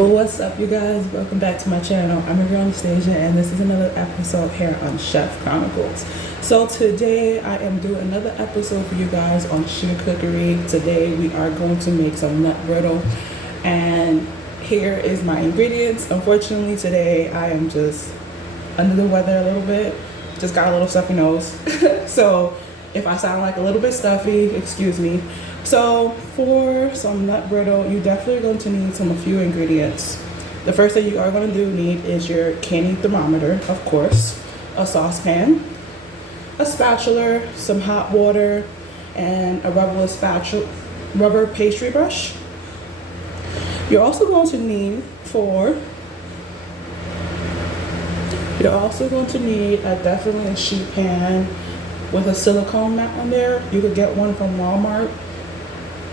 Well, what's up, you guys? Welcome back to my channel. I'm your girl Anastasia, and this is another episode here on Chef Chronicles. So today I am doing another episode for you guys on Cookery. Today we are going to make some nut brittle, and here is my ingredients. Unfortunately, today I am just under the weather a little bit. Just got a little stuffy nose. So if I sound like a little bit stuffy, excuse me. So for some nut brittle, you definitely are going to need a few ingredients. The first thing you are going to need is your canning thermometer, of course, a saucepan, a spatula, some hot water, and a rubber pastry brush. You're also going to need definitely a sheet pan with a silicone mat on there. You could get one from Walmart.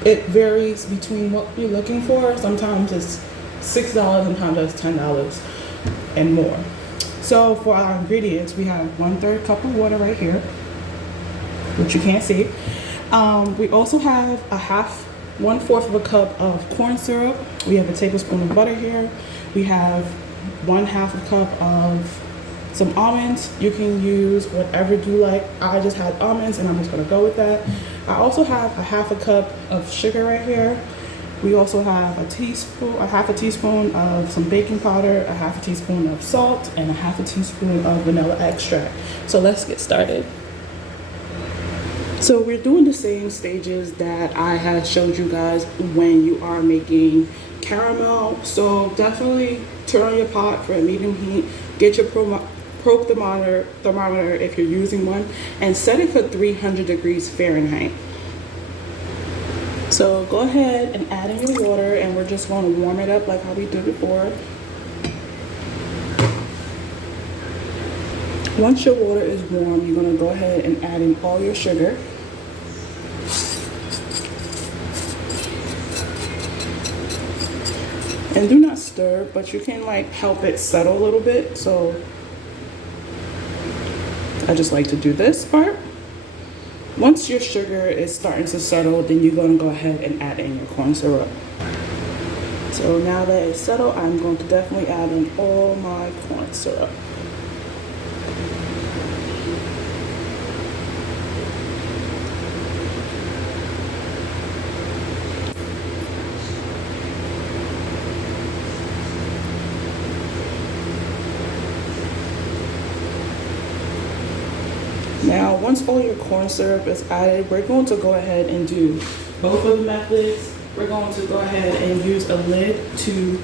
It varies between what you're looking for. Sometimes it's $6, sometimes it's $10 and more. So for our ingredients, we have 1/3 cup of water right here, which you can't see. We also have 1/4 of a cup of corn syrup. We have a tablespoon of butter here. We have 1/2 a cup of some almonds. You can use whatever you like. I just had almonds and I'm just gonna go with that. I also have 1/2 a cup of sugar right here. We also have half a teaspoon of some baking powder, 1/2 teaspoon of salt, and 1/2 teaspoon of vanilla extract. So let's get started. So we're doing the same stages that I had showed you guys when you are making caramel. So definitely turn on your pot for a medium heat. Get your probe thermometer if you're using one, and set it for 300 degrees Fahrenheit. So go ahead and add in your water, and we're just going to warm it up like how we did before. Once your water is warm, you're going to go ahead and add in all your sugar. And do not stir, but you can help it settle a little bit. So I just like to do this part. Once your sugar is starting to settle, then you're going to go ahead and add in your corn syrup. So now that it's settled, I'm going to definitely add in all my corn syrup. Now, once all your corn syrup is added, we're going to go ahead and do both of the methods. We're going to go ahead and use a lid to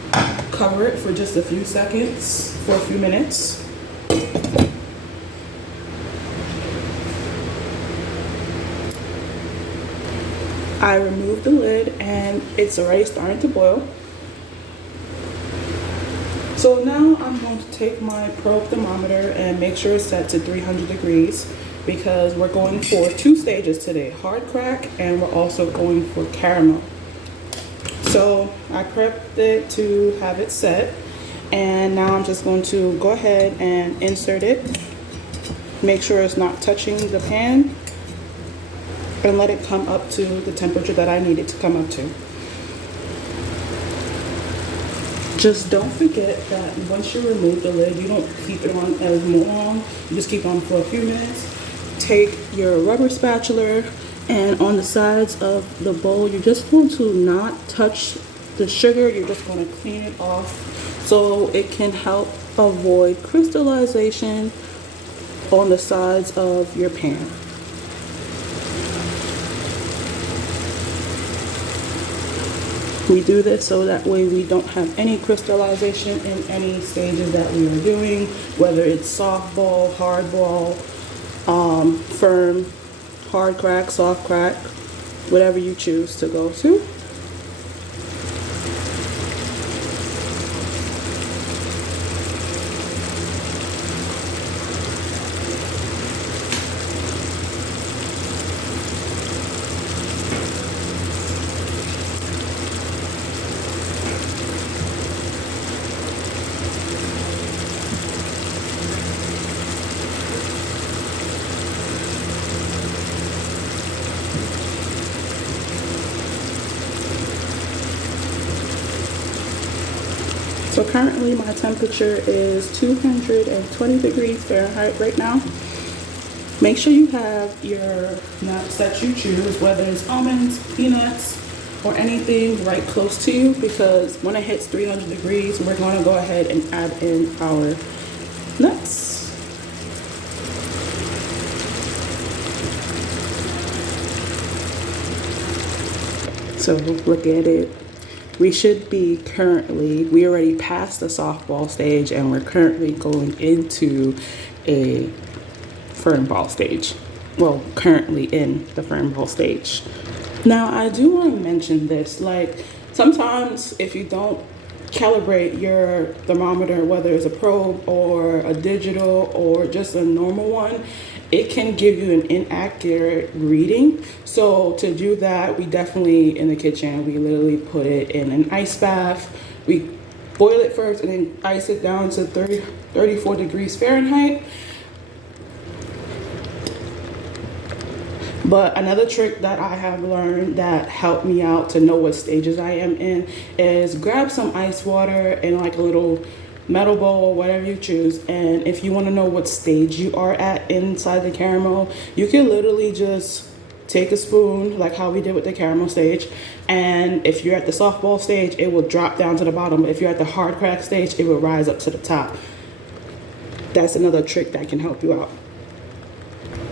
cover it for just a few seconds, for a few minutes. I removed the lid and it's already starting to boil. So now I'm going to take my probe thermometer and make sure it's set to 300 degrees because we're going for 2 stages today, hard crack, and we're also going for caramel. So I prepped it to have it set, and now I'm just going to go ahead and insert it. Make sure it's not touching the pan, and let it come up to the temperature that I need it to come up to. Just don't forget that once you remove the lid, you don't keep it on as long. You just keep it on for a few minutes. Take your rubber spatula, and on the sides of the bowl, you're just going to not touch the sugar. You're just going to clean it off so it can help avoid crystallization on the sides of your pan. We do this so that way we don't have any crystallization in any stages that we are doing, whether it's soft ball, hard ball, firm, hard crack, soft crack, whatever you choose to go to. So currently my temperature is 220 degrees Fahrenheit right now. Make sure you have your nuts that you choose, whether it's almonds, peanuts, or anything right close to you, because when it hits 300 degrees, we're going to go ahead and add in our nuts. So look at it. We should be we already passed the softball stage and we're currently going into a firm ball stage. Well, currently in the firm ball stage. Now, I do want to mention this, like sometimes if you don't calibrate your thermometer, whether it's a probe or a digital or just a normal one, it can give you an inaccurate reading. So to do that, we definitely in the kitchen, we literally put it in an ice bath. We boil it first and then ice it down to 34 degrees Fahrenheit. But another trick that I have learned that helped me out to know what stages I am in is grab some ice water in like a little metal bowl, whatever you choose. And if you want to know what stage you are at inside the caramel, you can literally just take a spoon, like how we did with the caramel stage. And if you're at the softball stage, it will drop down to the bottom. If you're at the hard crack stage, it will rise up to the top. That's another trick that can help you out.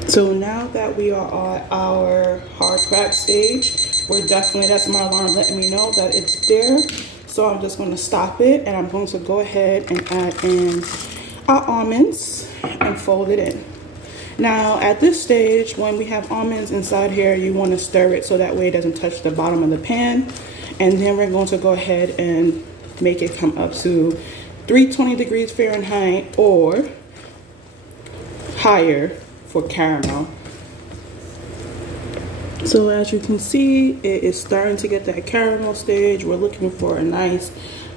So now that we are at our hard crack stage, that's my alarm letting me know that it's there. So I'm just going to stop it and I'm going to go ahead and add in our almonds and fold it in. Now at this stage, when we have almonds inside here, you want to stir it so that way it doesn't touch the bottom of the pan. And then we're going to go ahead and make it come up to 320 degrees Fahrenheit or higher for caramel. So as you can see, it is starting to get that caramel stage. We're looking for a nice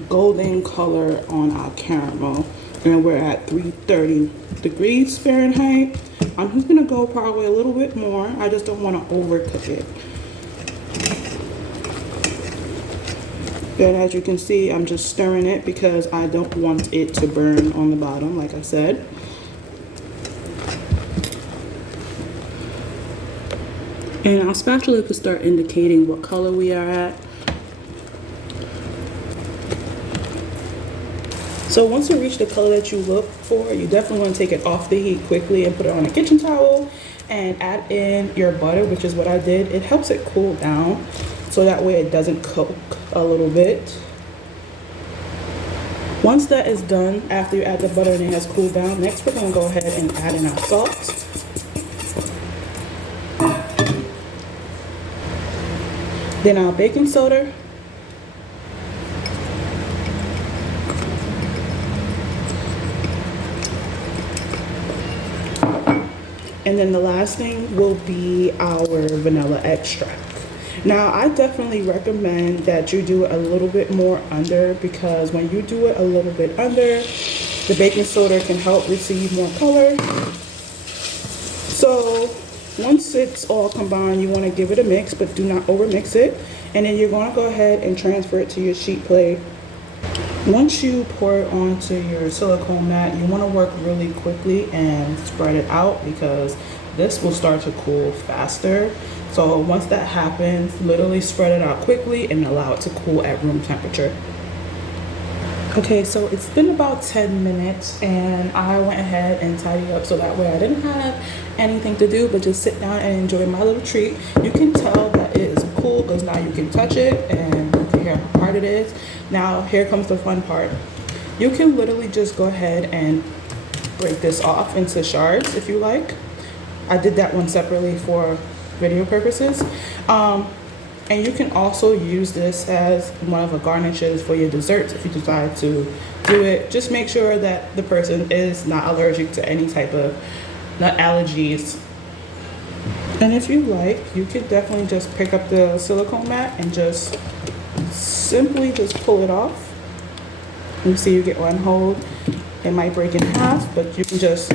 golden color on our caramel. And we're at 330 degrees Fahrenheit. I'm just gonna go probably a little bit more. I just don't wanna overcook it. And as you can see, I'm just stirring it because I don't want it to burn on the bottom, like I said. And our spatula could start indicating what color we are at. So once you reach the color that you look for, you definitely want to take it off the heat quickly and put it on a kitchen towel and add in your butter, which is what I did. It helps it cool down so that way it doesn't cook a little bit. Once that is done, after you add the butter and it has cooled down, next we're going to go ahead and add in our salt. Then our baking soda. And then the last thing will be our vanilla extract. Now, I definitely recommend that you do it a little bit more under, because when you do it a little bit under, the baking soda can help receive more color. So once it's all combined, you want to give it a mix, but do not over mix it. And then you're going to go ahead and transfer it to your sheet plate. Once you pour it onto your silicone mat, you want to work really quickly and spread it out, because this will start to cool faster. So once that happens, literally spread it out quickly and allow it to cool at room temperature. Okay, so it's been about 10 minutes and I went ahead and tidied up so that way I didn't have anything to do but just sit down and enjoy my little treat. You can tell that it is cool because now you can touch it and you can hear how hard it is. Now here comes the fun part. You can literally just go ahead and break this off into shards if you like. I did that one separately for video purposes. And you can also use this as one of the garnishes for your desserts if you decide to do it. Just make sure that the person is not allergic to any type of nut allergies. And if you like, you could definitely just pick up the silicone mat and just simply just pull it off. You see you get one hold. It might break in half, but you can just,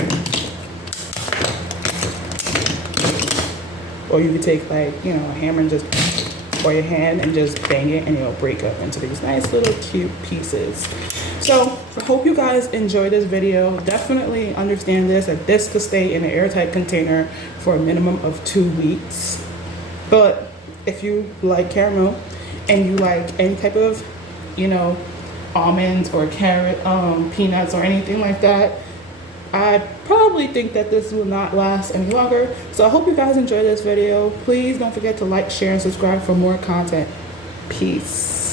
or you could take like, a hammer and just or your hand and just bang it, and it'll break up into these nice little cute pieces. So I hope you guys enjoyed this video. Definitely understand this, that this could stay in an airtight container for a minimum of 2 weeks. But if you like caramel and you like any type of, you know, almonds or carrot, peanuts or anything like that, I probably think that this will not last any longer. So I hope you guys enjoyed this video. Please don't forget to like, share, and subscribe for more content. Peace.